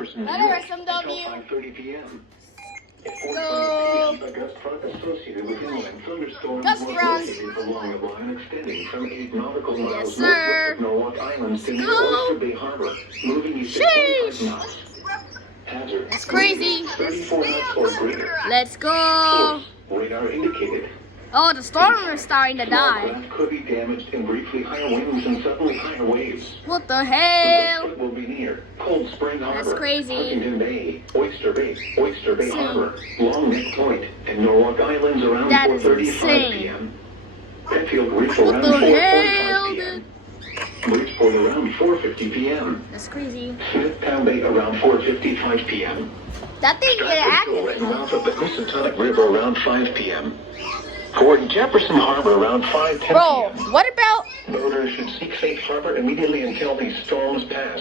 Jefferson, New Another York, until SMW. 5:30 p.m. At Go. 4:20 p.m., a gust front associated with inland thunderstorms Gust was front. located along a line extending from 8 nautical miles Yes, northwest sir. of Norwalk Island to near Go. Oyster Bay Harbor, moving east at 25 Sheesh. knots. Hazard. That's crazy. 34 knots or greater. Let's go. Source. Radar indicated. Oh, the storm is starting to Small die. craft could be damaged in briefly higher winds and suddenly higher waves. What the The hell? foot will be near Cold Spring Harbor, That's crazy. Huntington Bay, Oyster Bay Insane. Harbor, Long Neck Point, and Norwalk Islands around That is 4:35 insane. p.m. Petfield Reef What around the 4:45 hell, p.m. Bridgeport around 4:50 p.m. That's crazy. Smithtown Bay around 4:55 p.m. That thing get active. Stratford mouth of the Housatonic River around 5 p.m. Toward Jefferson Harbor around 5:10 Bro, p.m. what about... Boaters should seek safe harbor immediately until these storms pass.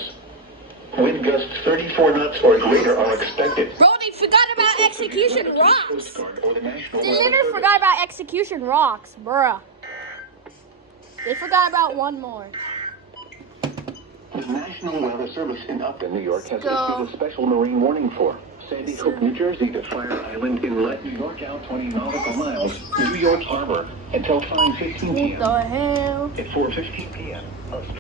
Wind gusts 34 knots or greater are expected. Bro, they forgot about Execution Rocks. Coast Guard or the National They Weather literally Service. forgot about Execution Rocks, bruh. They forgot about one more. The National Weather Service in Upton, New York has Go. issued a special marine warning for Sandy Hook, New Jersey to Fire Island Inlet, New York out 20 nautical miles, New York Harbor, until 5:15 What p.m. the hell? At 4:15 p.m.